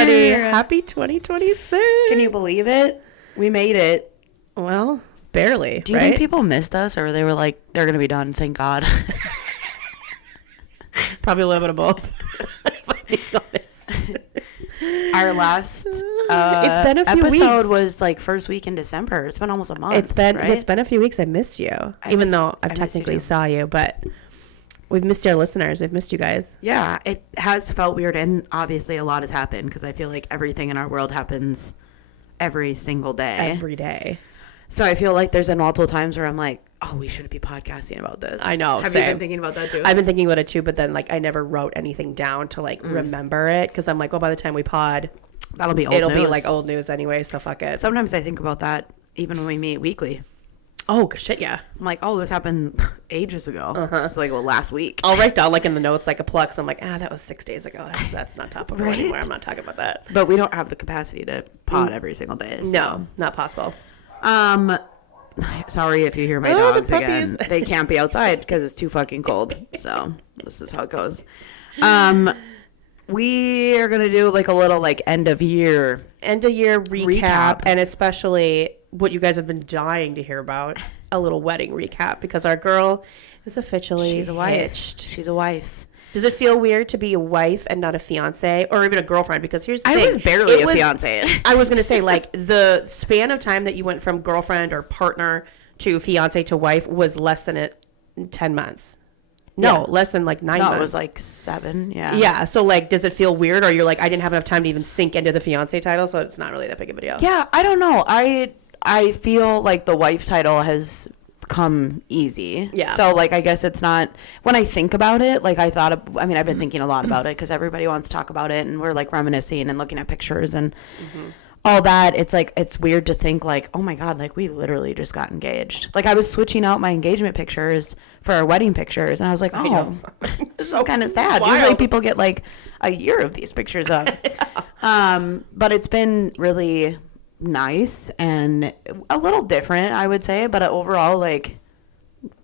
everybody. Happy 2026. Can you believe it? We made it. Well, barely. Do you think people missed us, or they were like, they're going to be done, thank God? Probably a little bit of both. If I'm being honest. Our last it's been a few episode weeks. was like first week in December. It's been almost a month. It's been a few weeks. I missed you, even though I've technically saw you, but we've missed our listeners. We've missed you guys. Yeah, it has felt weird, and obviously a lot has happened because I feel like everything in our world happens every single day. Every day. So I feel like there's been multiple times where I'm like, oh, we should be podcasting about this. I know. Have you been thinking about that too? I've been thinking about it too, but then like I never wrote anything down to like remember it because I'm like, well, by the time we pod, that'll be old news. It'll be like old news anyway, so fuck it. Sometimes I think about that even when we meet weekly. Oh, shit, yeah. I'm like, oh, this happened ages ago. It's like, well, last week. I'll write down like in the notes like a plug. So I'm like, that was 6 days ago. That's not topical anymore. I'm not talking about that. But we don't have the capacity to pod every single day. So. No, not possible. Sorry if you hear my dogs again. They can't be outside because it's too fucking cold. So this is how it goes. We are gonna do like a little like end of year recap, and especially what you guys have been dying to hear about, a little wedding recap, because our girl is officially she's a wife. hitched. She's a wife. Does it feel weird to be a wife and not a fiance or even a girlfriend? Because here's the thing. I was barely a fiance. I was going to say, like, the span of time that you went from girlfriend or partner to fiance to wife was less than 10 months. No, less than like 9 months. No, it was like 7, yeah. Yeah, so like, does it feel weird, or you're like, I didn't have enough time to even sink into the fiance title, so it's not really that big of a deal? Yeah, I don't know. I feel like the wife title has come easy. Yeah. So like, I guess it's not, when I think about it, like I've been thinking a lot about it because everybody wants to talk about it, and we're like reminiscing and looking at pictures and all that. It's like, it's weird to think like, oh my God, like we literally just got engaged. Like I was switching out my engagement pictures for our wedding pictures, and I was like, oh, this is kind of sad. Wild. Usually people get like a year of these pictures up. But it's been really nice and a little different, I would say, but overall like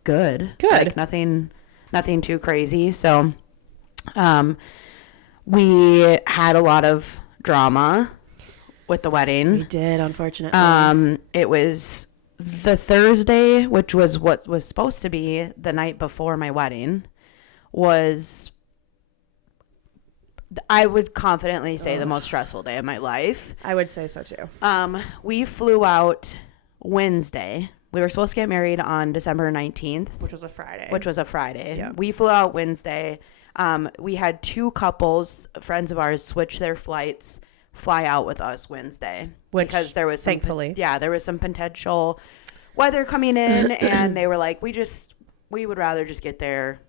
good, like nothing too crazy. So we had a lot of drama with the wedding. We did, unfortunately. It was the Thursday, which was what was supposed to be the night before my wedding, was, I would confidently say, the most stressful day of my life. I would say so too. We flew out Wednesday. We were supposed to get married on December 19th. Which was a Friday. Yeah. We flew out Wednesday. We had 2 couples, friends of ours, switch their flights, fly out with us Wednesday. Because there was thankfully. There was some potential weather coming in, and they were like, we would rather just get there,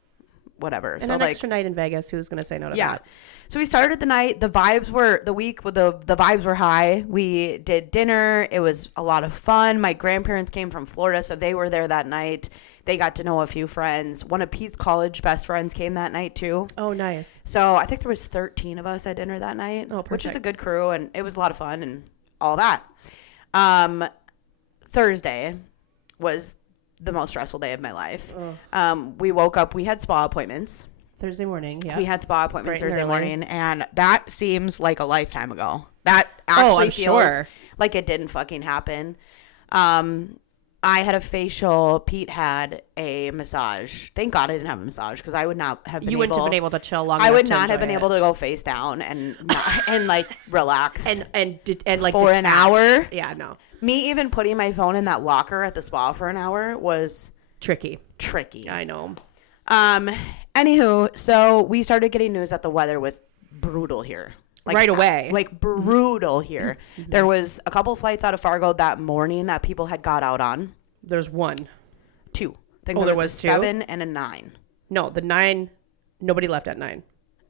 whatever. And so an like, extra night in Vegas, who's going to say no to that? Yeah. So we started the night. The vibes were the vibes were high. We did dinner. It was a lot of fun. My grandparents came from Florida, so they were there that night. They got to know a few friends. One of Pete's college best friends came that night too. Oh, nice. So I think there was 13 of us at dinner that night, which is a good crew, and it was a lot of fun and all that. Thursday was the most stressful day of my life. We woke up. We had spa appointments. Thursday morning, yeah. We had spa appointments Thursday morning, and that seems like a lifetime ago. That actually feels like it didn't fucking happen. I had a facial. Pete had a massage. Thank God I didn't have a massage, because I would not have been wouldn't have been able to chill long I enough would to not have been enjoy able it. to go face down and like relax and like for an hour. Yeah, no. Me even putting my phone in that locker at the spa for an hour was tricky. I know. Anywho, so we started getting news that the weather was brutal here. Like, right away. Like brutal here. Mm-hmm. There was a couple flights out of Fargo that morning that people had got out on. There's 1. 2. I think there was a 7 and a 9. No, the 9, nobody left at 9.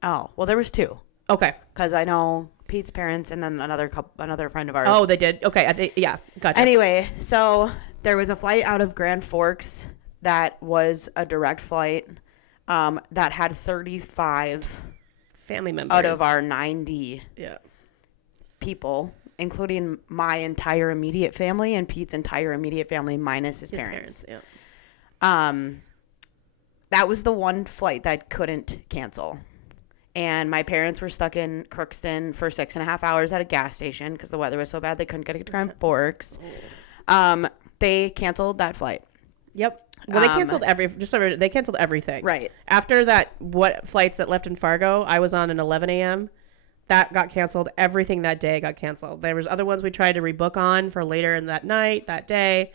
Oh, well, there was 2. Okay. Because I know Pete's parents and then another friend of ours. Oh, they did? Okay, I think, yeah, gotcha. Anyway, so there was a flight out of Grand Forks that was a direct flight that had 35 family members out of our 90 people, including my entire immediate family and Pete's entire immediate family minus his parents. Yeah. That was the one flight that couldn't cancel. And my parents were stuck in Crookston for 6.5 hours at a gas station because the weather was so bad they couldn't get to Grand Forks. They canceled that flight. Yep. Well, they canceled they canceled everything. Right. After that, what flights that left in Fargo, I was on an 11 a.m. That got canceled. Everything that day got canceled. There was other ones we tried to rebook on for later in that night, that day.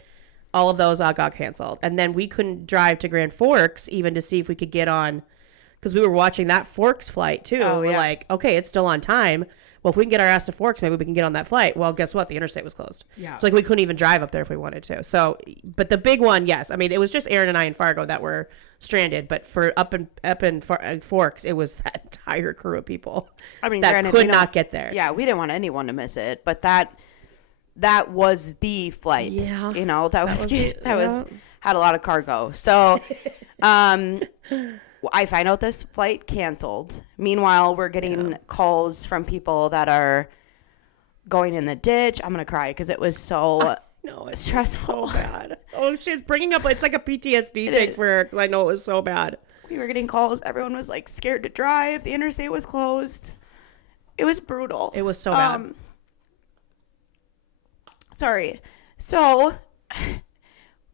All of those all got canceled. And then we couldn't drive to Grand Forks even to see if we could get on, because we were watching that Forks flight too. Oh, we're like, okay, it's still on time. Well, if we can get our ass to Forks, maybe we can get on that flight. Well, guess what? The interstate was closed. Yeah. So like we couldn't even drive up there if we wanted to. So, but the big one, yes. I mean, it was just Aaron and I in Fargo that were stranded. But for up in Forks, it was that entire crew of people. I mean, that could not get there. Yeah, we didn't want anyone to miss it. But that was the flight. Yeah. You know, that was had a lot of cargo. So, I find out this flight canceled. Meanwhile, we're getting calls from people that are going in the ditch. I'm going to cry because it was so stressful. So bad. Oh, she's bringing up, it's like a PTSD thing for her. I know it was so bad. We were getting calls. Everyone was like scared to drive. The interstate was closed. It was brutal. It was so bad. Sorry. So,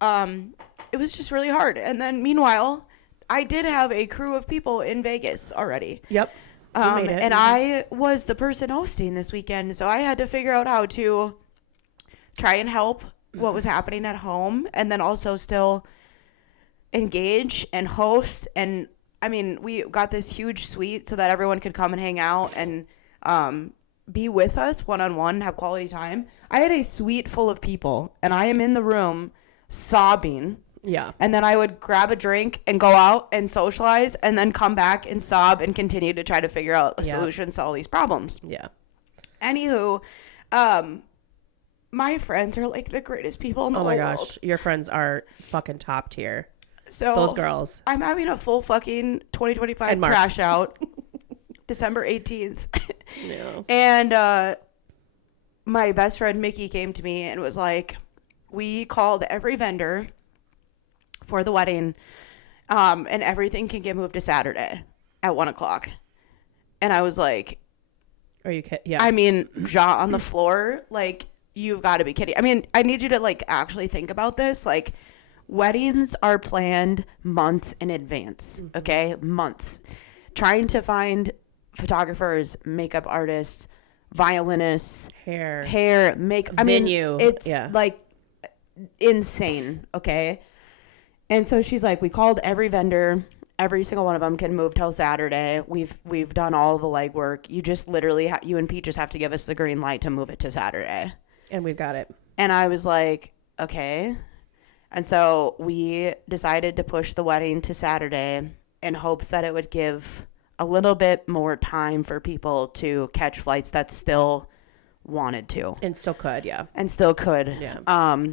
it was just really hard. And then meanwhile, I did have a crew of people in Vegas already. Yep. And I was the person hosting this weekend, so I had to figure out how to try and help what was happening at home, and then also still engage and host. And I mean, we got this huge suite so that everyone could come and hang out and be with us one-on-one, have quality time. I had a suite full of people, and I am in the room sobbing. Yeah. And then I would grab a drink and go out and socialize and then come back and sob and continue to try to figure out a solution to all these problems. Yeah. Anywho, my friends are like the greatest people in the world. Oh my gosh. Your friends are fucking top tier. So those girls. I'm having a full fucking 2025 crash out December 18th. Yeah. And my best friend Mickey came to me and was like, we called every vendor for the wedding, and everything can get moved to Saturday at 1:00. And I was like, are you kidding? Yeah. I mean, jaw on the floor, like, you've got to be kidding. I mean, I need you to like actually think about this. Like, weddings are planned months in advance. Okay. Months. Trying to find photographers, makeup artists, violinists, hair, makeup, venue. It's like insane. Okay. And so she's like, we called every vendor. Every single one of them can move till Saturday. We've done all the legwork. You just literally, you and Pete just have to give us the green light to move it to Saturday. And we've got it. And I was like, okay. And so we decided to push the wedding to Saturday in hopes that it would give a little bit more time for people to catch flights that still wanted to. And still could, yeah. Yeah.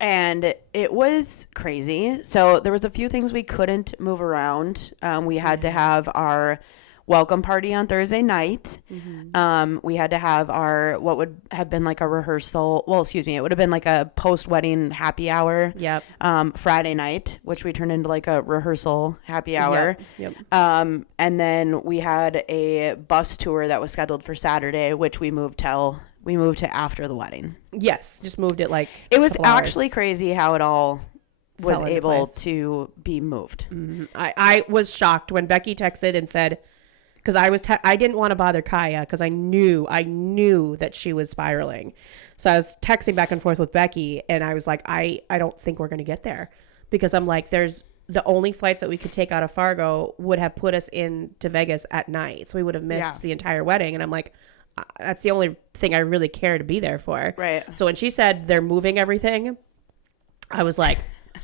And it was crazy. So there was a few things we couldn't move around. We had to have our welcome party on Thursday night. We had to have our, what would have been like a rehearsal. Well, excuse me. It would have been like a post-wedding happy hour. Yep. Friday night, which we turned into like a rehearsal happy hour. Yep. And then we had a bus tour that was scheduled for Saturday, which we moved to after the wedding. Yes, just moved it like it was actually crazy how it all was able to be moved. I was shocked when Becky texted and said, because I didn't want to bother Kiah because I knew that she was spiraling. So I was texting back and forth with Becky, and I was like, I don't think we're going to get there, because I'm like, there's the only flights that we could take out of Fargo would have put us into Vegas at night, so we would have missed the entire wedding. And I'm like, that's the only thing I really care to be there for. Right. So when she said they're moving everything, I was like,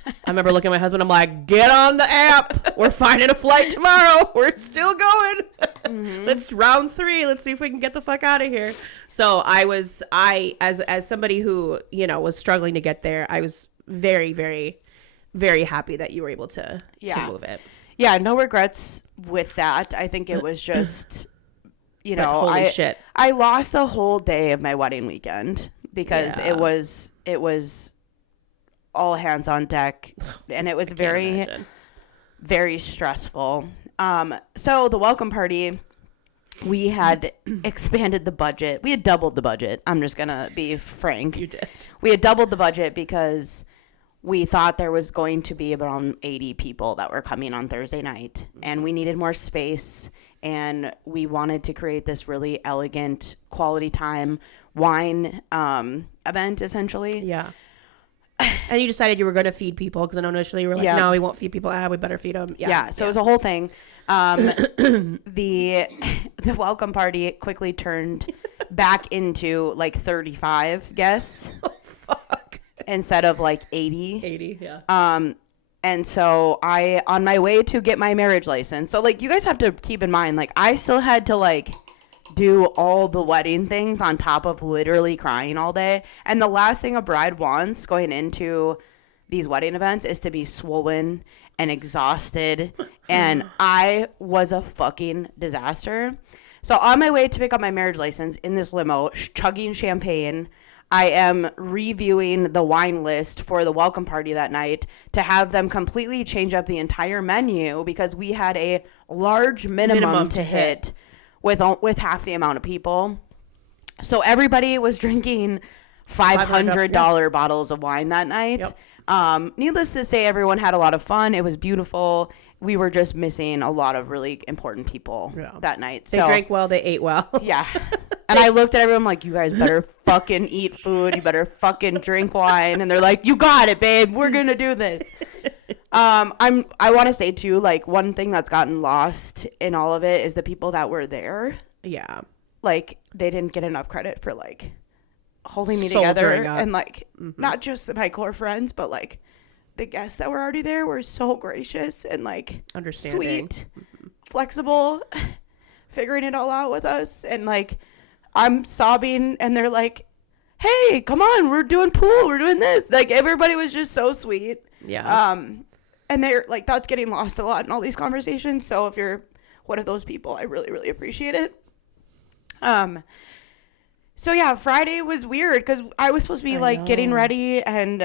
I remember looking at my husband. I'm like, get on the app. We're finding a flight tomorrow. We're still going. Let's round 3. Let's see if we can get the fuck out of here. So as somebody who, was struggling to get there, I was very, very, very happy that you were able to move it. Yeah. No regrets with that. I think it was just, holy shit. I lost a whole day of my wedding weekend because it was all hands on deck, and it was very, very stressful. So the welcome party, we had expanded the budget. We had doubled the budget. I'm just going to be frank. You did. We had doubled the budget because we thought there was going to be around 80 people that were coming on Thursday night, and we needed more space, and we wanted to create this really elegant quality time wine event, essentially. Yeah. And you decided you were going to feed people because I know initially you were like, no, we won't feed people. We better feed them. Yeah. So it was a whole thing. The welcome party quickly turned back into like 35 guests. Oh, fuck. Instead of like 80. 80, yeah. And so on my way to get my marriage license. So like you guys have to keep in mind, like I still had to like do all the wedding things on top of literally crying all day. And the last thing a bride wants going into these wedding events is to be swollen and exhausted. And I was a fucking disaster. So on my way to pick up my marriage license in this limo, chugging champagne, I am reviewing the wine list for the welcome party that night to have them completely change up the entire menu because we had a large minimum to hit with half the amount of people. So everybody was drinking $500 bottles of wine that night. Yep. Needless to say, everyone had a lot of fun. It was beautiful. We were just missing a lot of really important people that night. They drank well. They ate well. Yeah. And I looked at everyone like, you guys better fucking eat food. You better fucking drink wine. And they're like, you got it, babe. We're going to do this. I want to say too, like one thing that's gotten lost in all of it is the people that were there. Yeah. Like they didn't get enough credit for like holding me together and like not just my core friends, but like the guests that were already there were so gracious and like understanding, sweet, flexible, figuring it all out with us. And like I'm sobbing and they're like, hey, come on, we're doing pool, we're doing this. Like everybody was just so sweet. Yeah. And they're like, that's getting lost a lot in all these conversations. So if you're one of those people, I really, really appreciate it. So yeah, Friday was weird because I was supposed to be like getting ready and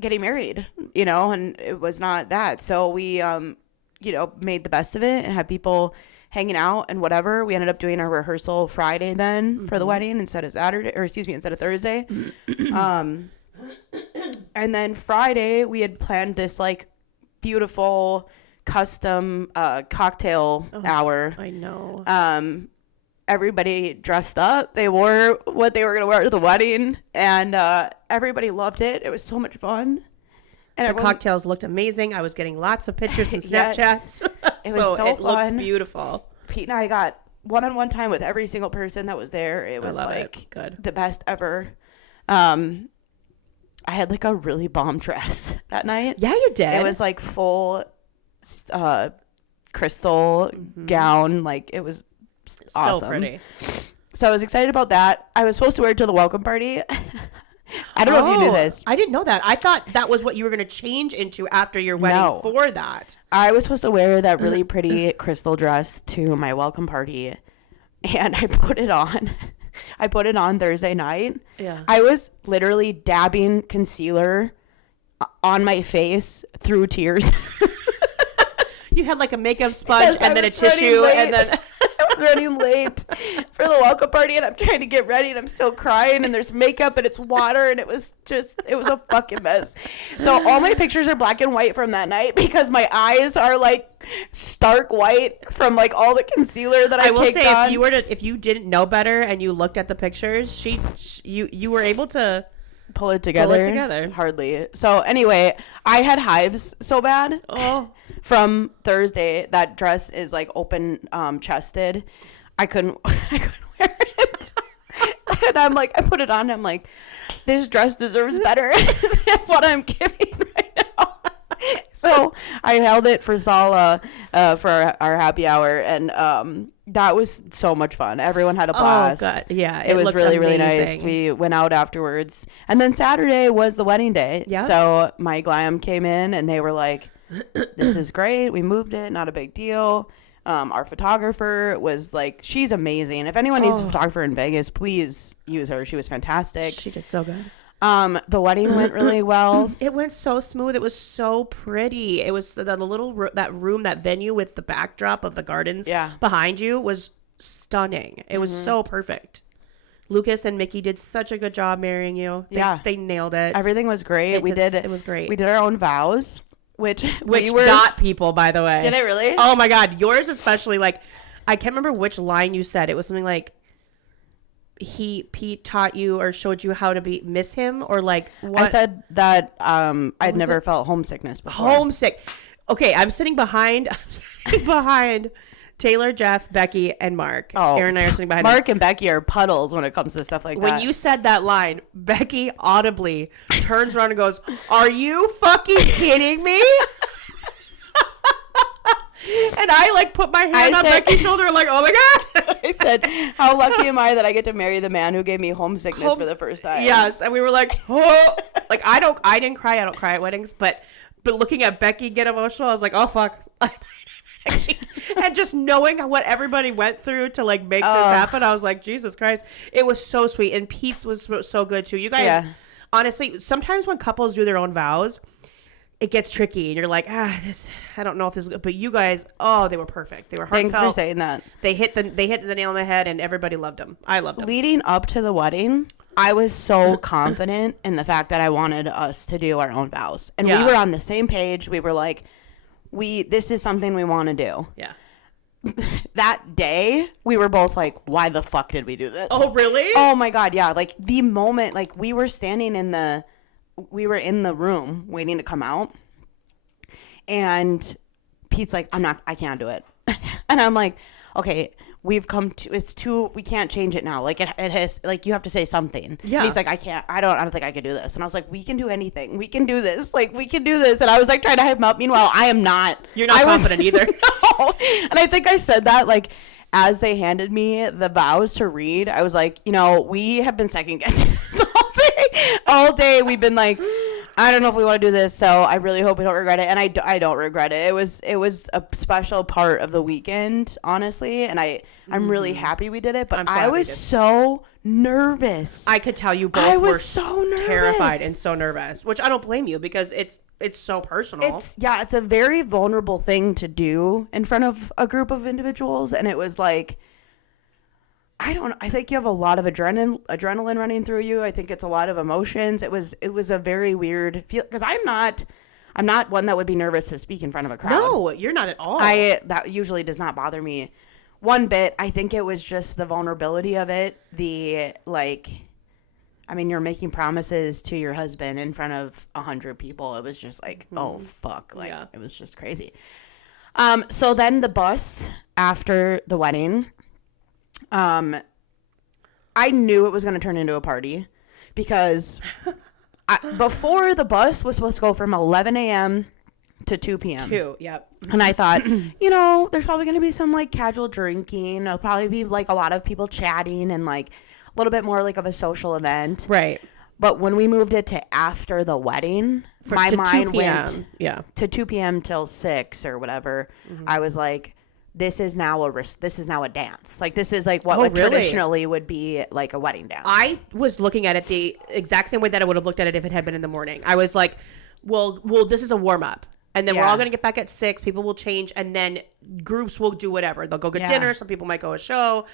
getting married, you know, and it was not that. So we, you know, made the best of it and had people hanging out and whatever. We ended up doing our rehearsal Friday then for the wedding instead of Thursday. And then Friday we had planned this like beautiful custom cocktail hour. I know. Everybody dressed up. They wore what they were going to wear to the wedding, and everybody loved it. It was so much fun. And the cocktails looked amazing. I was getting lots of pictures and Snapchats. Yes. It was so fun. Looked beautiful. Pete and I got one-on-one time with every single person that was there. It was like good. The best ever. I had like a really bomb dress that night. Yeah, you did. It was like full crystal gown. Like it was awesome. So pretty. So I was excited about that. I was supposed to wear it to the welcome party. I don't know if you knew this. I didn't know that. I thought that was what you were going to change into after your wedding for that. I was supposed to wear that really pretty crystal dress to my welcome party, and I put it on. I put it on Thursday night. Yeah. I was literally dabbing concealer on my face through tears. You had like a makeup sponge and then a tissue and then I was running late for the welcome party and I'm trying to get ready and I'm still crying and there's makeup and it's water and it was a fucking mess. So all my pictures are black and white from that night because my eyes are like stark white from like all the concealer that I will caked say on. if you didn't know better and you looked at the pictures, you were able to pull it together. Hardly. So anyway, I had hives so bad. From Thursday. That dress is like open chested. I couldn't wear it. And I'm like, I put it on. And I'm like, this dress deserves better than what I'm giving right now. So I held it for Sala for our happy hour, and that was so much fun. Everyone had a blast. Oh god, yeah, it was really really nice. We went out afterwards, and then Saturday was the wedding day. Yeah. So my glam came in, and they were like, "This is great. We moved it. Not a big deal." Our photographer was like, she's amazing. If anyone needs a photographer in Vegas, please use her. She was fantastic. She did so good. The wedding went really well. It went so smooth. It was so pretty. It was the little that room, that venue with the backdrop of the gardens behind you was stunning. It was so perfect. Lucas and Mickey did such a good job marrying you. They nailed it. Everything was great. It was great. We did our own vows, which got people, by the way. Did it really? Oh my God, yours especially. Like, I can't remember which line you said. It was something like, Pete taught you or showed you how to miss him, or like what? I said that I'd never felt homesickness before. Homesick. Okay, I'm sitting behind Taylor, Jeff, Becky, and Mark. Oh, Aaron and I are sitting behind Mark and Becky are puddles when it comes to stuff like that. When you said that line, Becky audibly turns around and goes, "Are you fucking kidding me?" And I like put my hand on Becky's shoulder like, oh my God. I said, how lucky am I that I get to marry the man who gave me homesickness for the first time? Yes. And we were like, oh, like I didn't cry. I don't cry at weddings, but looking at Becky get emotional, I was like, oh fuck. And just knowing what everybody went through to like make this happen, I was like, Jesus Christ. It was so sweet. And Pete's was so good too. You guys, honestly, sometimes when couples do their own vows, it gets tricky and you're like, I don't know if this is good. But you guys, they were perfect. They were heartfelt. Thanks for saying that. They hit the nail on the head and everybody loved them. I loved them. Leading up to the wedding, I was so confident in the fact that I wanted us to do our own vows. And we were on the same page. We were like, this is something we want to do. Yeah. That day, we were both like, why the fuck did we do this? Oh, really? Oh my God. Yeah. Like the moment, like we were standing we were in the room waiting to come out, and Pete's like, I can't do it. And I'm like, okay, we've come to, we can't change it now. Like it has, like you have to say something. Yeah. And he's like, I don't think I can do this. And I was like, we can do anything. We can do this. Like we can do this. And I was like trying to hype him up. Meanwhile, I am not. You're not confident either. No. And I think I said that like, as they handed me the vows to read, I was like, we have been second guessing this all day. We've been like, I don't know if we want to do this, so I really hope we don't regret it. And I don't regret it. It was a special part of the weekend, honestly, and I'm really happy we did it. But I was so nervous. I could tell you both were so nervous. Terrified and so nervous, which I don't blame you because it's so personal. It's a very vulnerable thing to do in front of a group of individuals, and it was like, I think you have a lot of adrenaline running through you. I think it's a lot of emotions. It was a very weird feel because I'm not one that would be nervous to speak in front of a crowd. No, you're not at all. That usually does not bother me one bit. I think it was just the vulnerability of it. You're making promises to your husband in front of 100 people. It was just like, oh fuck. It was just crazy. So then the bus after the wedding, I knew it was going to turn into a party because before the bus was supposed to go from 11 a.m. to 2 p.m. 2, yep. And I thought, there's probably going to be some like casual drinking. It'll probably be like a lot of people chatting and like a little bit more like of a social event. Right. But when we moved it to after the wedding, my mind went to 2 p.m. till 6 or whatever. Mm-hmm. I was like, this is now a dance. Like this is like what traditionally would be like a wedding dance. I was looking at it the exact same way that I would have looked at it if it had been in the morning. I was like, well, this is a warm up. And then we're all going to get back at 6. People will change. And then groups will do whatever. They'll go get dinner. Some people might go a show.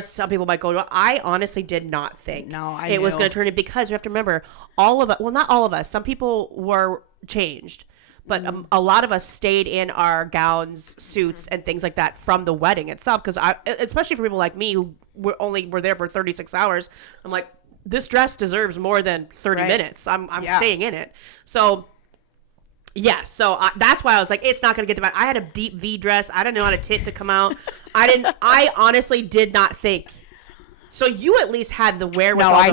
Some people might go I honestly did not think it was going to turn it because you have to remember all of us. Well, not all of us. Some people were changed. But a lot of us stayed in our gowns, suits, and things like that from the wedding itself. Because especially for people like me who were there for 36 hours, I'm like, this dress deserves more than 30 minutes. I'm staying in it. So, so that's why I was like, it's not going to get to my. I had a deep V dress. I didn't know how to tit to come out. I honestly did not think. So you at least had the wherewithal,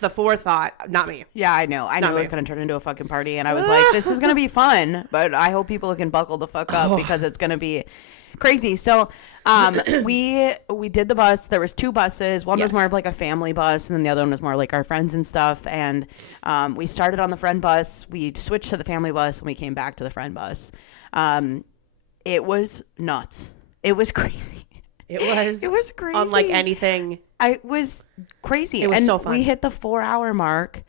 the forethought, not me. Yeah, I know. I knew it was going to turn into a fucking party, and I was like, this is going to be fun, but I hope people can buckle the fuck up because it's going to be crazy. So we did the bus. There was 2 buses. One was more of like a family bus, and then the other one was more like our friends and stuff. And we started on the friend bus. We switched to the family bus, and we came back to the friend bus. It was nuts. It was crazy. It was crazy. Unlike anything. It was crazy. It was so fun. We hit the 4-hour mark,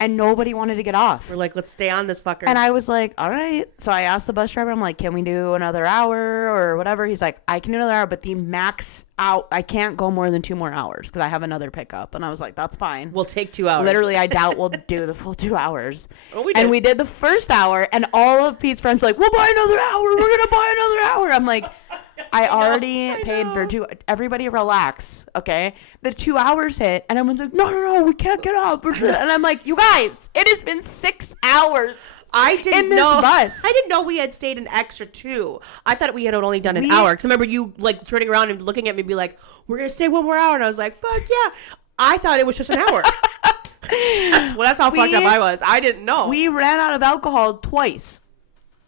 and nobody wanted to get off. We're like, let's stay on this fucker. And I was like, all right. So I asked the bus driver, I'm like, can we do another hour or whatever? He's like, I can do another hour, but the max out, I can't go more than 2 more hours because I have another pickup. And I was like, that's fine. We'll take 2 hours. Literally, I doubt we'll do the full 2 hours. Oh, we did. And we did the first hour, and all of Pete's friends were like, we'll buy another hour. We're going to buy another hour. I'm like, I already paid for 2. Everybody relax, okay? The 2 hours hit, and everyone's like, no, we can't get up. And I'm like, you guys, it has been 6 hours. I didn't in this know. Bus. I didn't know we had stayed an extra 2. I thought we had only done an hour. Because I remember you like turning around and looking at me, and be like, "We're gonna stay 1 more hour," and I was like, "Fuck yeah!" I thought it was just an hour. That's how fucked up I was. I didn't know. We ran out of alcohol twice.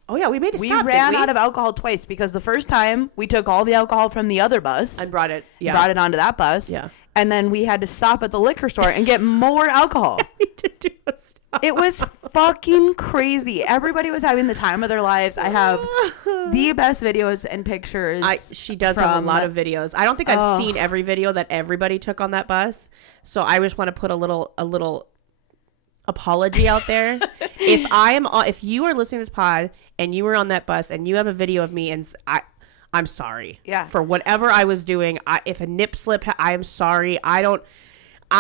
Oh yeah, we made a stop. We ran out of alcohol twice because the first time we took all the alcohol from the other bus and brought it onto that bus. Yeah. And then we had to stop at the liquor store and get more alcohol. We did do a stop. It was fucking crazy. Everybody was having the time of their lives. I have the best videos and pictures. She does have a lot of videos. I don't think I've seen every video that everybody took on that bus. So I just want to put a little apology out there. If you are listening to this pod and you were on that bus and you have a video of me and I'm sorry. Yeah. For whatever I was doing. If a nip slip, I am sorry.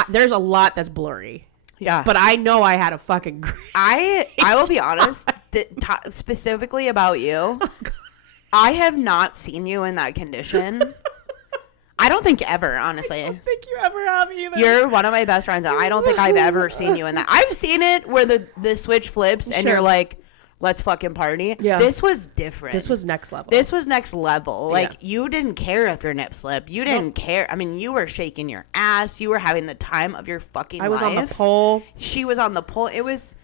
There's a lot that's blurry. Yeah. But I know I had a fucking great I will be honest, specifically about you. I have not seen you in that condition. I don't think ever, honestly. I don't think you ever have either. You're one of my best friends, and I don't think I've ever seen you in that. I've seen it where the switch flips and you're like, let's fucking party. Yeah. This was different. This was next level. This was next level. Like, Yeah. you didn't care if your nip slipped. You didn't care. I mean, you were shaking your ass. You were having the time of your fucking life. I was on the pole. She was on the pole. It was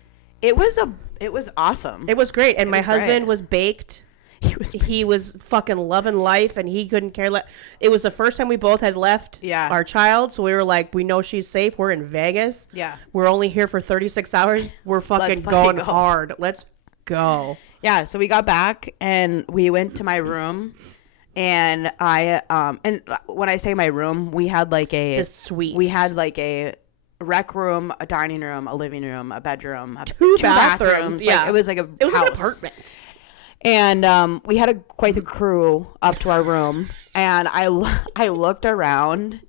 awesome. It was great. And my husband great. was baked. He was fucking loving life, and he couldn't care. It was the first time we both had left our child, so we were like, we know she's safe. We're in Vegas. Yeah. We're only here for 36 hours. We're fucking going hard. Let's go. Yeah, so we got back, and we went to my room, and and when I say my room, we had like the suite. We had like a rec room, a dining room, a living room, a bedroom, two bathrooms. Yeah, like, it was like a house. Like an apartment. And we had quite the crew up to our room, and I looked around,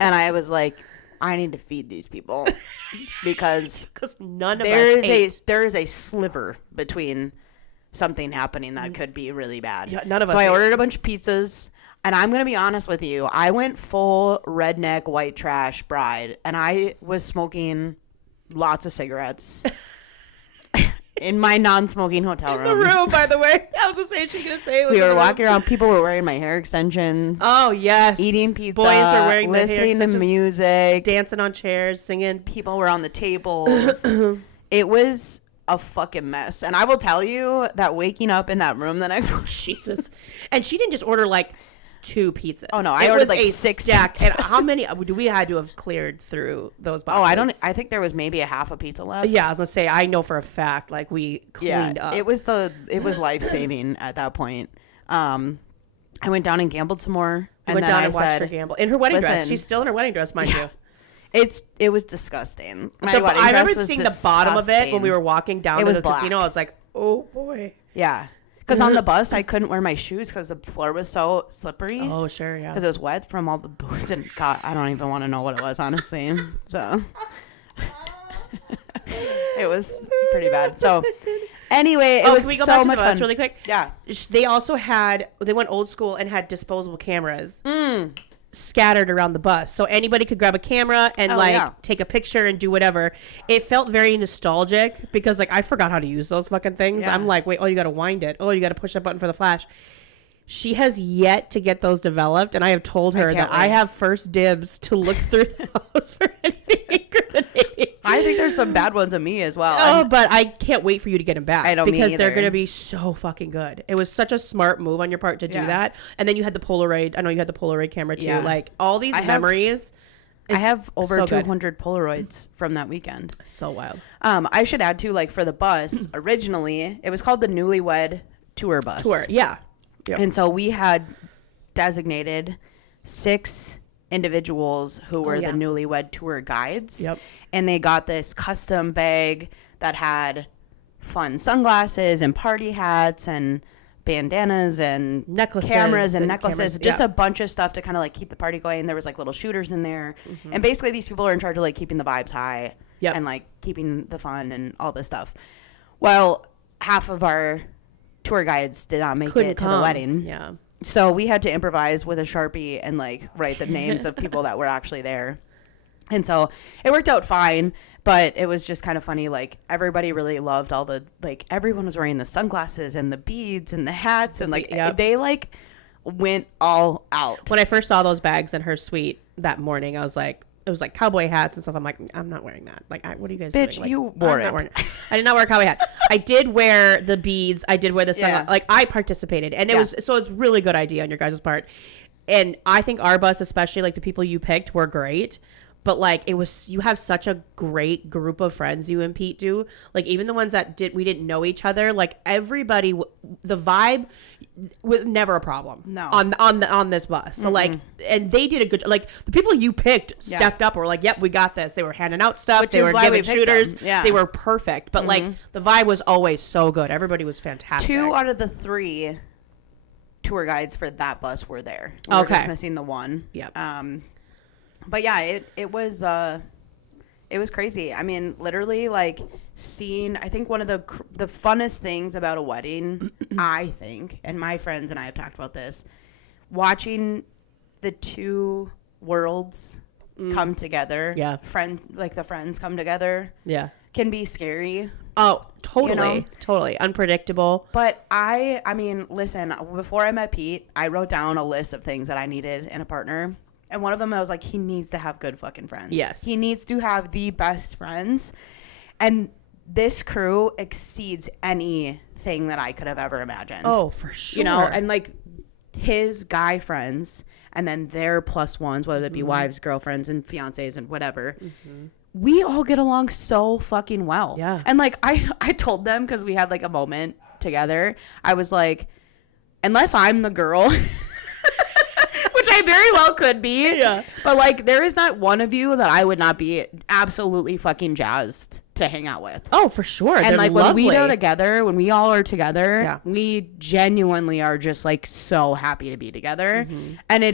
and I was like, I need to feed these people because none of us ate. There is a sliver between something happening that could be really bad. Yeah, none of us. So I ordered a bunch of pizzas, and I'm gonna be honest with you, I went full redneck white trash bride, and I was smoking lots of cigarettes. In my non-smoking hotel room. The room, by the way. I was gonna say it. We were walking around. People were wearing my hair extensions. Oh yes. Eating pizza. Boys were wearing listening to music. Dancing on chairs, singing. People were on the tables. It was a fucking mess. And I will tell you that waking up in that room the next morning. Jesus. And she didn't just order like 2 pizzas. Oh no, I ordered like 6 stack. pizzas. And how many do we had to have cleared through those boxes? I think there was maybe a half a pizza left. Yeah, I was gonna say, I know for a fact, like we cleaned up. It was life-saving at that point. I went down and gambled some more. Went down and watched her gamble in her wedding dress. She's still in her wedding dress, mind you. It was disgusting. I remember seeing the bottom of it when we were walking down to the casino. I was like, oh boy. Yeah. Because on the bus, I couldn't wear my shoes because the floor was so slippery. Oh, sure, yeah. Because it was wet from all the booze. And God, I don't even want to know what it was, honestly. So it was pretty bad. So anyway, it was can we go so back to much the bus fun. really quick? Yeah. They also they went old school and had disposable cameras scattered around the bus. So anybody could grab a camera and take a picture and do whatever. It felt very nostalgic because like I forgot how to use those fucking things. Yeah. I'm like, wait, you got to wind it. Oh, you got to push that button for the flash. She has yet to get those developed, and I have told her that I have first dibs to look through those for anything incriminating. I think there's some bad ones of me as well. Oh, but I can't wait for you to get them back. I don't because either. They're going to be so fucking good. It was such a smart move on your part to do that. And then you had the Polaroid. I know you had the Polaroid camera too. Yeah. Like all these memories. I have over 200 Polaroids from that weekend. So wild. I should add too, like for the bus, originally it was called the Newlywed Tour Bus. Yeah. Yep. And so we had designated 6 individuals who were yeah. the newlywed tour guides. Yep. And they got this custom bag that had fun sunglasses and party hats and bandanas and necklaces, cameras and necklaces, just yeah. a bunch of stuff to kind of like keep the party going. There was like little shooters in there, and basically these people are in charge of like keeping the vibes high and like keeping the fun and all this stuff. Well, half of our tour guides did not make it to the wedding. Yeah. So we had to improvise with a Sharpie and like write the names of people that were actually there. And so it worked out fine, but it was just kind of funny. Like everybody really loved all the, like everyone was wearing the sunglasses and the beads and the hats and like they like went all out. When I first saw those bags in her suite that morning, I was like, it was like cowboy hats and stuff. I'm like, I'm not wearing that. Like, what are you guys doing? Bitch, like, you wore it. I did not wear a cowboy hat. I did wear the beads. I did wear the sunglasses. Like I participated, and it was a really good idea on your guys' part. And I think our bus, especially like the people you picked, were great. But like it was, you have such a great group of friends, you and Pete do. Like even the ones that we didn't know each other. Like everybody, the vibe was never a problem. No. On this bus. So like, and they did a good. Like the people you picked stepped up. Were like, yep, we got this. They were handing out stuff. Which they is were why giving we picked shooters. them. Yeah. They were perfect. But like the vibe was always so good. Everybody was fantastic. 2 out of the 3 tour guides for that bus were there. We were just missing the one. Yep. But yeah, it was crazy. I mean, literally, like seeing. I think one of the funnest things about a wedding, I think, and my friends and I have talked about this, watching the 2 worlds come together. Yeah, the friends come together. Yeah, can be scary. Oh, totally, you know? Totally unpredictable. But I mean, listen. Before I met Pete, I wrote down a list of things that I needed in a partner. And one of them, I was like, he needs to have good fucking friends. Yes. He needs to have the best friends. And this crew exceeds anything that I could have ever imagined. Oh, for sure. You know, and like his guy friends and then their plus ones, whether it be wives, girlfriends, and fiancés and whatever. We all get along so fucking well. Yeah. And like I told them, because we had like a moment together, I was like, unless I'm the girl... Which I very well could be. Yeah. But like there is not one of you that I would not be absolutely fucking jazzed to hang out with. Oh, for sure. And they're like lovely. when we are together, when we all are together, we genuinely are just like so happy to be together. And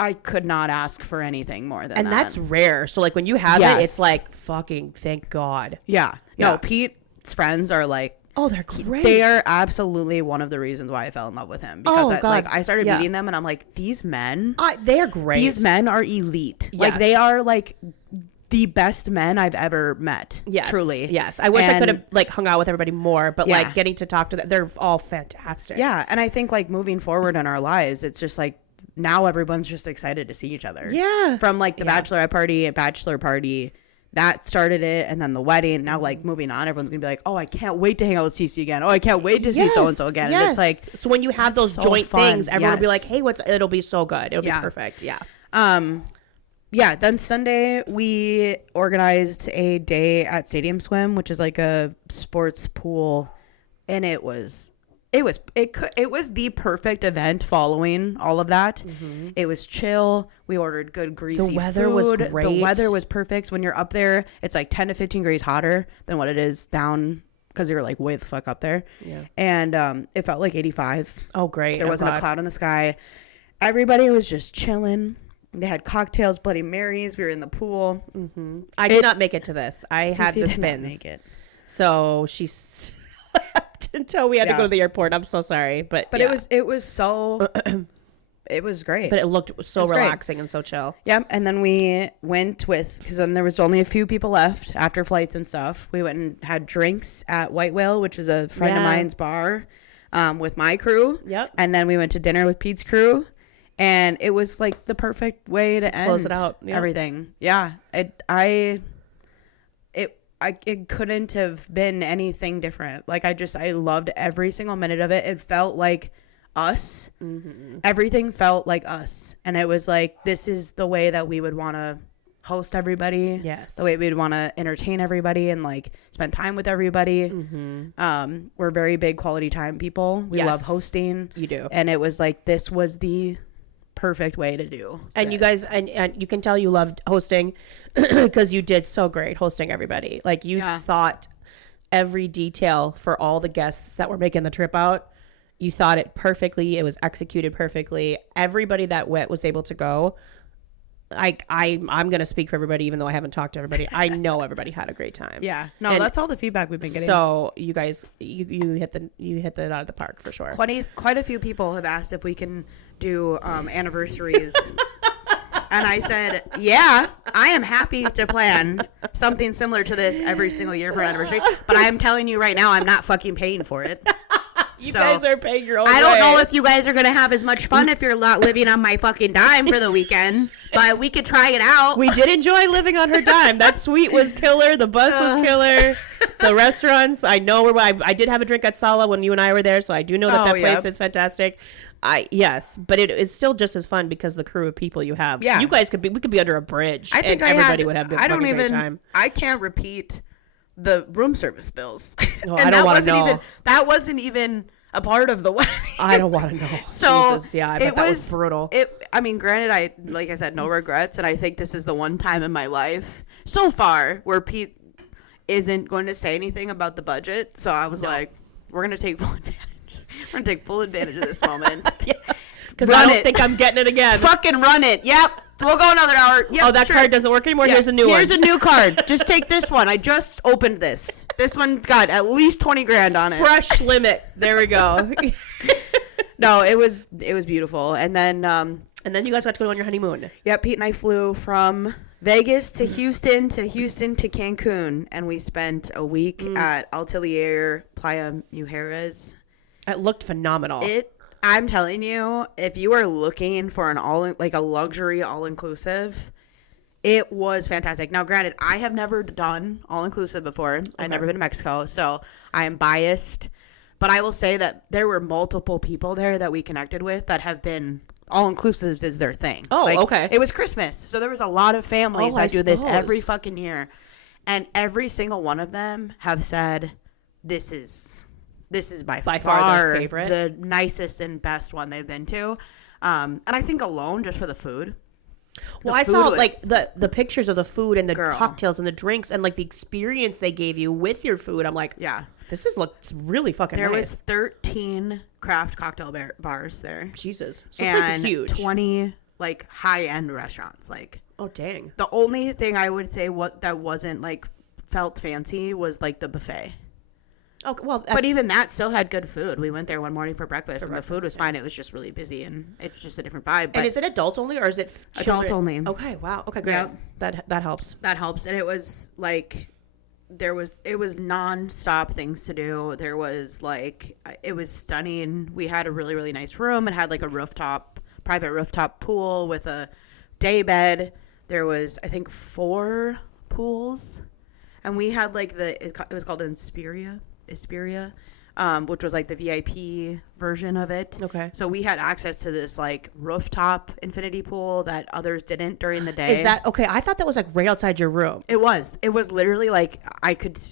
I could not ask for anything more than that. And that's rare. So like when you have it, it's like fucking thank God. Yeah. No, Pete's friends are like, oh, they're great. They are absolutely one of the reasons why I fell in love with him. Because I started meeting them and I'm like, these men. They are great. These men are elite. Yes. Like they are like the best men I've ever met. Yes. Truly. Yes. I wish I could have like hung out with everybody more, but like getting to talk to them, they're all fantastic. Yeah. And I think like moving forward in our lives, it's just like now everyone's just excited to see each other. Yeah. From like the bachelorette party and bachelor party. That started it, and then the wedding. Now, like moving on, everyone's gonna be like, "Oh, I can't wait to hang out with CC again. Oh, I can't wait to see so and so again." Yes. And it's like, so when you have those joint things, everyone will be like, "Hey, it'll be so good. It'll be perfect." Yeah. Yeah. Then Sunday we organized a day at Stadium Swim, which is like a sports pool, and it was the perfect event following all of that. It was chill. We ordered good greasy food. The weather was great. The weather was perfect. When you're up there, it's like 10 to 15 degrees hotter than what it is down, because you're like way the fuck up there. Yeah. And it felt like 85. Oh, great. There wasn't a cloud in the sky. Everybody was just chilling. They had cocktails, Bloody Marys. We were in the pool. I did not make it to this. I had the did spins. not make it. So she slept until we had to go to the airport. I'm so sorry, but it was so it was great. But it looked so relaxing and so chill. Yeah, and then we went because then there was only a few people left after flights and stuff. We went and had drinks at White Whale, which is a friend of mine's bar, with my crew. Yep. And then we went to dinner with Pete's crew, and it was like the perfect way to close it out. Yep. Everything. Yeah, it couldn't have been anything different. Like I loved every single minute of it. It felt like us. Everything felt like us, and it was like, this is the way that we would want to host everybody. Yes. The way we'd want to entertain everybody and like spend time with everybody. We're very big quality time people. We love hosting. You do. And it was like, this was the perfect way to do. And you guys, and you can tell you loved hosting because you did so great hosting everybody. Like you thought every detail for all the guests that were making the trip out. You thought it perfectly. It was executed perfectly. Everybody that went was able to go. I'm going to speak for everybody, even though I haven't talked to everybody. I know everybody had a great time. Yeah. No, and that's all the feedback we've been getting. So you guys, you hit the out of the park for sure. Quite a few people have asked if we can do anniversaries. And I said, yeah, I am happy to plan something similar to this every single year for an anniversary. But I am telling you right now, I'm not fucking paying for it. You guys are paying your own I don't way. know if you guys are going to have as much fun if you're not living on my fucking dime for the weekend. But we could try it out. We did enjoy living on her dime. That suite was killer. The bus was killer. The restaurants, I know I did have a drink at Sala when you and I were there, so I do know that place is fantastic. Yes, but it's still just as fun because the crew of people you have. Yeah, you guys we could be under a bridge. I think everybody would have a great time. I can't repeat the room service bills. No, I don't want to know. That wasn't even a part of the wedding. I don't want to know. So Jesus, yeah, I bet that was brutal. I mean, granted, like I said, no regrets, and I think this is the one time in my life so far where Pete isn't going to say anything about the budget. So I was like, we're gonna take full advantage. We're gonna take full advantage of this moment. Because I don't think I'm getting it again. Fucking run it. Yep. We'll go another hour. Yep, oh, that card doesn't work anymore? Yeah. Here's a new one. Here's a new card. Just take this one. I just opened this. This one got at least 20 grand on it. Fresh limit. There we go. No, it was beautiful. And then you guys got to go on your honeymoon. Yeah, Pete and I flew from Vegas to Houston to Cancun, and we spent a week at Altelier Playa Mujeres. It looked phenomenal. I'm telling you, if you are looking for a luxury all-inclusive, it was fantastic. Now, granted, I have never done all-inclusive before. Okay. I've never been to Mexico, so I am biased. But I will say that there were multiple people there that we connected with that have been all-inclusives is their thing. Oh, okay. It was Christmas, so there was a lot of families that do this every fucking year. And every single one of them have said, this is by far their favorite, the nicest and best one they've been to. And I think alone just for the food. Well, I saw like the pictures of the food and the cocktails and the drinks and like the experience they gave you with your food. I'm like, yeah, looks really fucking nice. There was 13 craft cocktail bars there. Jesus. So and this is huge. 20 like high-end restaurants. Like, oh, dang. The only thing I would say that wasn't like felt fancy was like the buffet. Oh, well, but even that still had good food. We went there one morning for breakfast, and the food was fine. It was just really busy, and it's just a different vibe. But and is it adults only, or is it adults only? Okay, wow. Okay, great. Yep. That helps. That helps, and it was like it was nonstop things to do. There was like it was stunning. We had a really, really nice room. It had like a private rooftop pool with a day bed. There was, I think, 4 pools, and we had like it was called Inspiria, which was like the VIP version of it. Okay. So we had access to this like rooftop infinity pool that others didn't during the day. Is that okay? I thought that was like right outside your room. It was literally like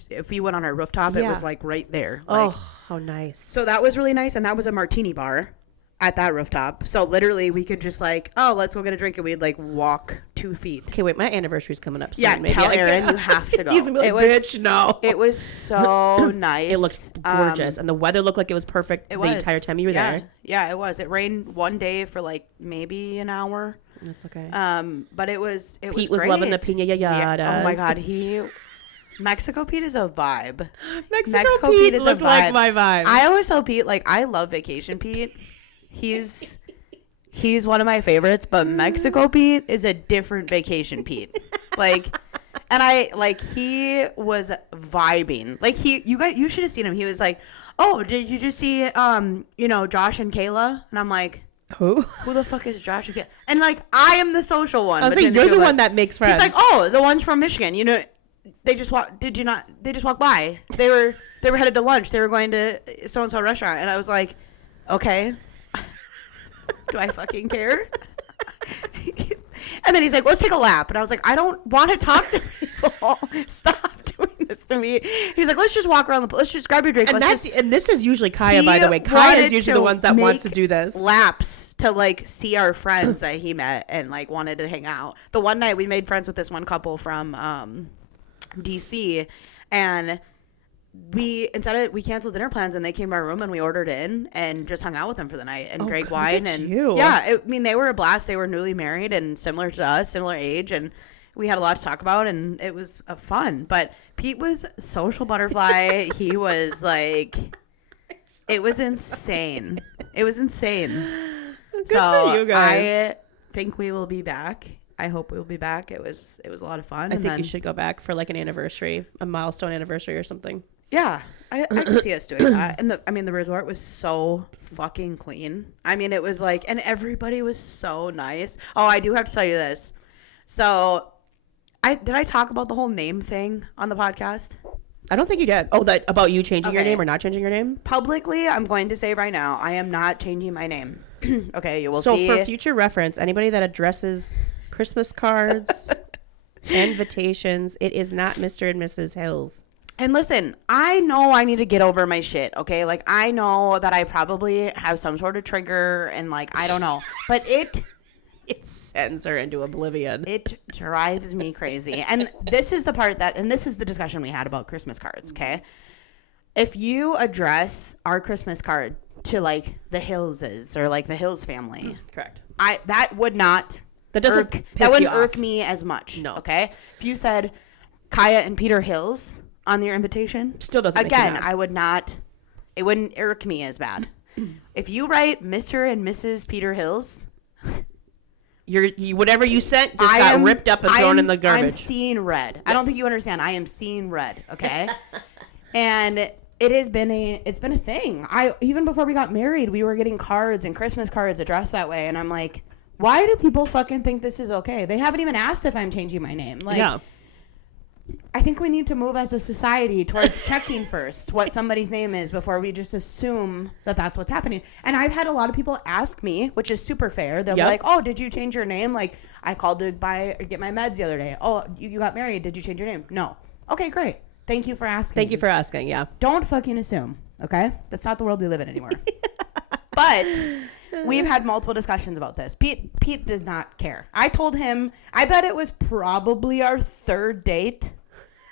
if we went on our rooftop, it was like right there. Like, oh, how nice. So that was really nice. And that was a martini bar at that rooftop. So literally we could just like, oh, let's go get a drink. And we'd like walk 2 feet. Okay, wait, my anniversary's coming up soon. Yeah, maybe tell Aaron you have to go. He's gonna be like, bitch, no. It was so nice. It looked gorgeous. And the weather looked like it was perfect the entire time you were there. Yeah, it was. It rained one day for like maybe an hour. That's okay. But it was Pete was loving the piña coladas. Yeah. Oh my God, Mexico Pete is a vibe. Mexico Pete looked like my vibe. I always tell Pete, like, I love Vacation Pete. He's one of my favorites, but Mexico Pete is a different Vacation Pete. Like, and he was vibing. Like you should have seen him. He was like, oh, did you just see, Josh and Kayla? And I'm like, who the fuck is Josh and Kayla? And like, I am the social one. I was like, you're the one that makes friends. He's like, oh, the ones from Michigan. You know, they just walked. Did you not? They just walked by. They were headed to lunch. They were going to so-and-so restaurant. And I was like, okay. Do I fucking care? And then he's like, let's take a lap. And I was like, I don't want to talk to people. Stop doing this to me. He's like, let's just walk around the, let's just grab your drink. And this is usually Kiah, by the way. Kiah wanted is usually to the ones that wants to make do this. laps to like see our friends that he met and like wanted to hang out. The one night we made friends with this one couple from DC, and we canceled dinner plans and they came to our room and we ordered in and just hung out with them for the night and drank wine. And yeah, I mean, they were a blast. They were newly married and similar to us, similar age, and we had a lot to talk about and it was fun. But Pete was social butterfly. He was like, it was insane. It was insane. Good so for you guys. I think we will be back. I hope we'll be back. It was a lot of fun. I think you should go back for like an anniversary, a milestone anniversary or something. Yeah, I can see us doing that. And the resort was so fucking clean. I mean, it was like, and everybody was so nice. Oh, I do have to tell you this. So, did I talk about the whole name thing on the podcast? I don't think you did. Oh, that about you changing your name or not changing your name? Publicly, I'm going to say right now, I am not changing my name. Okay, you will see. So, for future reference, anybody that addresses Christmas cards, invitations, it is not Mr. and Mrs. Hills. And listen, I know I need to get over my shit, okay? Like, I know that I probably have some sort of trigger and, like, I don't know. But it sends her into oblivion. It drives me crazy. And this is the part and this is the discussion we had about Christmas cards, okay? If you address our Christmas card to, like, the Hillses or, like, the Hills family. Correct. That would not... That wouldn't irk me as much. No. Okay? If you said Kiah and Peter Hills on your invitation, still doesn't again, I would not, it wouldn't irk me as bad. If you write Mr. and Mrs. Peter Hills, whatever you sent just got ripped up and thrown in the garbage. I'm seeing red. I don't think you understand. I am seeing red, okay? And it's been a thing. Even before we got married, we were getting cards and Christmas cards addressed that way, and I'm like, why do people fucking think this is okay? They haven't even asked if I'm changing my name. Like, yeah. I think we need to move as a society towards checking first what somebody's name is before we just assume that that's what's happening. And I've had a lot of people ask me, which is super fair. They'll be like, oh, did you change your name? Like, I called to get my meds the other day. Oh, you got married. Did you change your name? No. Okay, great. Thank you for asking. Thank you for asking, yeah. Don't fucking assume, okay? That's not the world we live in anymore. But we've had multiple discussions about this. Pete does not care. I told him, I bet it was probably our third date.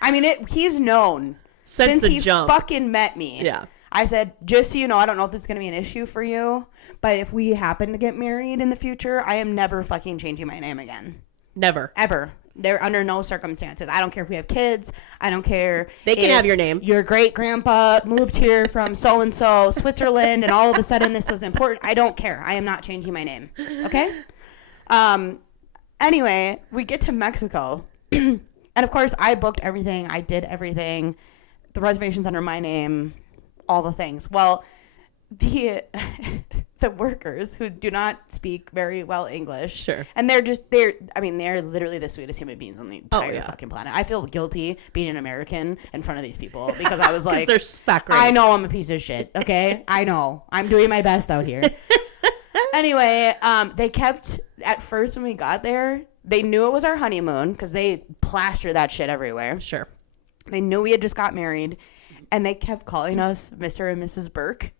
I mean, he's known since he fucking met me. Yeah. I said, just so you know, I don't know if this is going to be an issue for you, but if we happen to get married in the future, I am never fucking changing my name again. Never. Ever. They're under no circumstances. I don't care if we have kids. I don't care. They can have your name. Your great grandpa moved here from so-and-so, Switzerland, and all of a sudden this was important. I don't care. I am not changing my name. Okay? Anyway, we get to Mexico. And, of course, I booked everything. I did everything. The reservation's under my name. All the things. Well, the workers who do not speak very well English. Sure. And they're literally the sweetest human beings on the entire fucking planet. I feel guilty being an American in front of these people because I was like, they're that great. I know I'm a piece of shit. Okay. I know. I'm doing my best out here. Anyway, they kept, at first when we got there, they knew it was our honeymoon because they plastered that shit everywhere. Sure. They knew we had just got married, and they kept calling us Mr. and Mrs. Burke.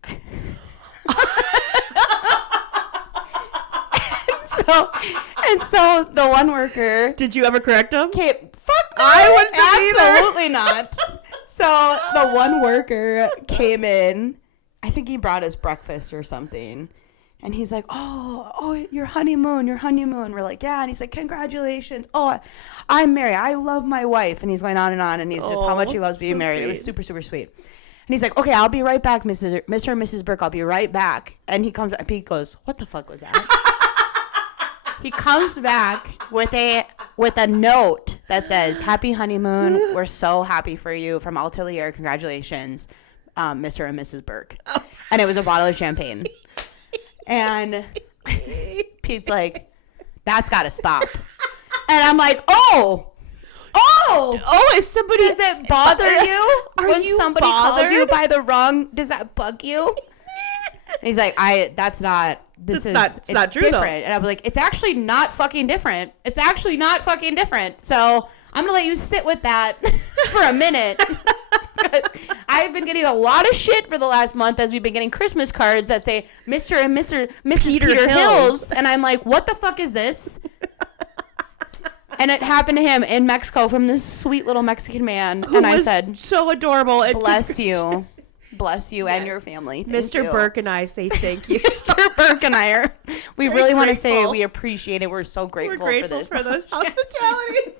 So the one worker. Did you ever correct them? Fuck no, I wouldn't absolutely not. So the one worker came in. I think he brought us breakfast or something. And he's like, oh, your honeymoon. We're like, yeah. And he's like, congratulations. Oh, I'm married. I love my wife. And he's going on. And he's just how much he loves being married. Sweet. It was super, super sweet. And he's like, okay, I'll be right back, Mr. and Mrs. Burke. I'll be right back. And he comes, Pete goes, what the fuck was that? He comes back with a note that says, happy honeymoon. We're so happy for you from Altelier. Congratulations, Mr. and Mrs. Burke. And it was a bottle of champagne. And Pete's like, that's got to stop. And I'm like, is somebody... Does it bother you when somebody bothered? calls you by the wrong... Does that bug you? And he's like, it's not true, different. Though. And I was like, it's actually not fucking different. So I'm gonna let you sit with that for a minute. Because I've been getting a lot of shit for the last month as we've been getting Christmas cards that say Mr. and Mrs. Peter Hills. And I'm like, what the fuck is this? And it happened to him in Mexico from this sweet little Mexican man. Who and I was said, so adorable. bless you. Bless you and your family. Thank Mr. you. Burke and I say thank you. Mr. Burke and I are. We Very really want to say grateful. we appreciate it. We're so grateful, We're grateful for this hospitality.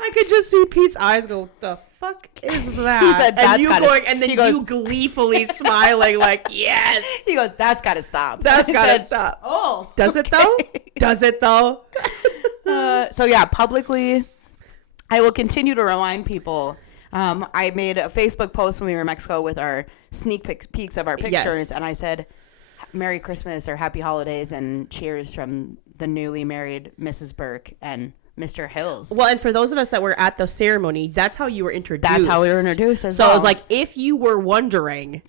I could just see Pete's eyes go, the fuck is that? He said, and you going, and then you gleefully smiling like, yes. He goes, that's got to stop. That's got to stop. Oh. Does it though? Does it though? So yeah, publicly, I will continue to remind people. I made a Facebook post when we were in Mexico with our sneak peeks of our pictures, and I said, Merry Christmas or Happy Holidays and cheers from the newly married Mrs. Burke and Mr. Hills. Well, and for those of us that were at the ceremony, that's how you were introduced. That's how we were introduced as well. well. I was like, if you were wondering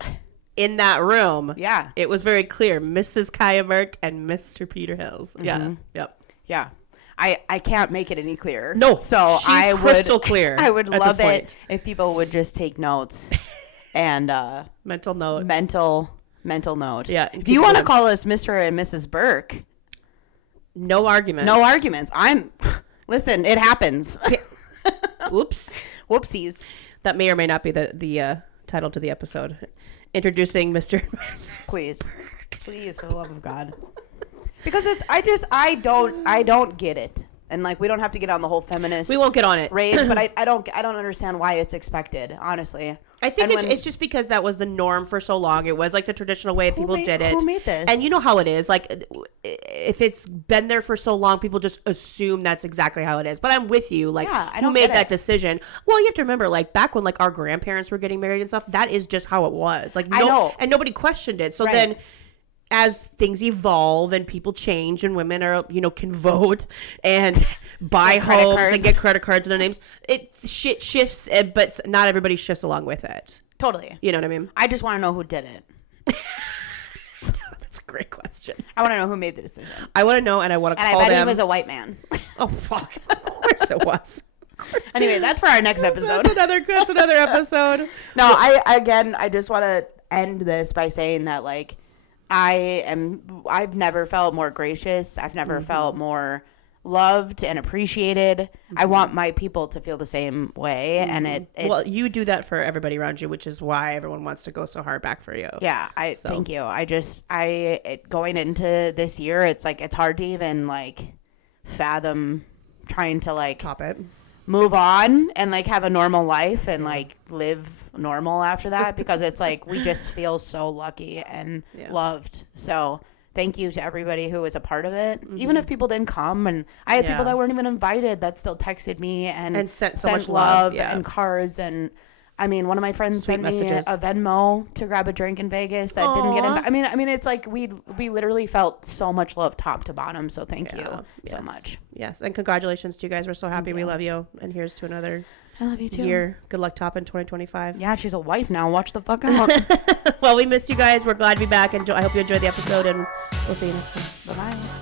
in that room, yeah, it was very clear, Mrs. Kiah Burke and Mr. Peter Hills. Mm-hmm. Yeah. Yep. Yeah. I can't make it any clearer. No. So she's crystal clear. I would love it if people would just take notes and mental note. Mental note. Yeah. If you want to call us Mr. and Mrs. Burke, no arguments. No arguments. Listen, it happens. Oops. Whoopsies. That may or may not be the title to the episode. Introducing Mr. and Mrs. Please, for the love of God. Because I don't get it. And like, we don't have to get on the whole feminist. We won't get on it. Rage, but I don't understand why it's expected, honestly. I think it's just because that was the norm for so long. It was like the traditional way people did it. Who made this? And you know how it is. Like, if it's been there for so long, people just assume that's exactly how it is. But I'm with you. Like, who made that decision? Well, you have to remember, like, back when like our grandparents were getting married and stuff, that is just how it was. Like, I know. And nobody questioned it. So then, as things evolve and people change and women are, can vote and buy homes and get credit cards in their names, shit shifts, but not everybody shifts along with it. Totally. You know what I mean? I just want to know who did it. That's a great question. I want to know who made the decision. I want to know, and I want to call them. And I bet he was a white man. Oh, fuck. Of course it was. Anyway, that's for our next episode. That's another episode. No, I just want to end this by saying that, like, I've never felt more gracious. I've never felt more loved and appreciated. I want my people to feel the same way. And well, you do that for everybody around you, which is why everyone wants to go so hard back for you. Yeah. Thank you. Going into this year, it's like, it's hard to even like fathom trying to like top it, move on and like have a normal life and like live normal after that, because it's like we just feel so lucky and loved. So thank you to everybody who was a part of it, even if people didn't come. And I had people that weren't even invited that still texted me and sent so much love and cards. And I mean, one of my friends sent me a Venmo to grab a drink in Vegas that didn't get invited. I mean, it's like we literally felt so much love top to bottom. So thank you so much. Yes, and congratulations to you guys. We're so happy. We love you. And here's to another I love you too. year. Good luck top in 2025. Yeah, she's a wife now. Watch the fuck out. Well, we missed you guys. We're glad to be back. I hope you enjoyed the episode, and we'll see you next time. Bye-bye.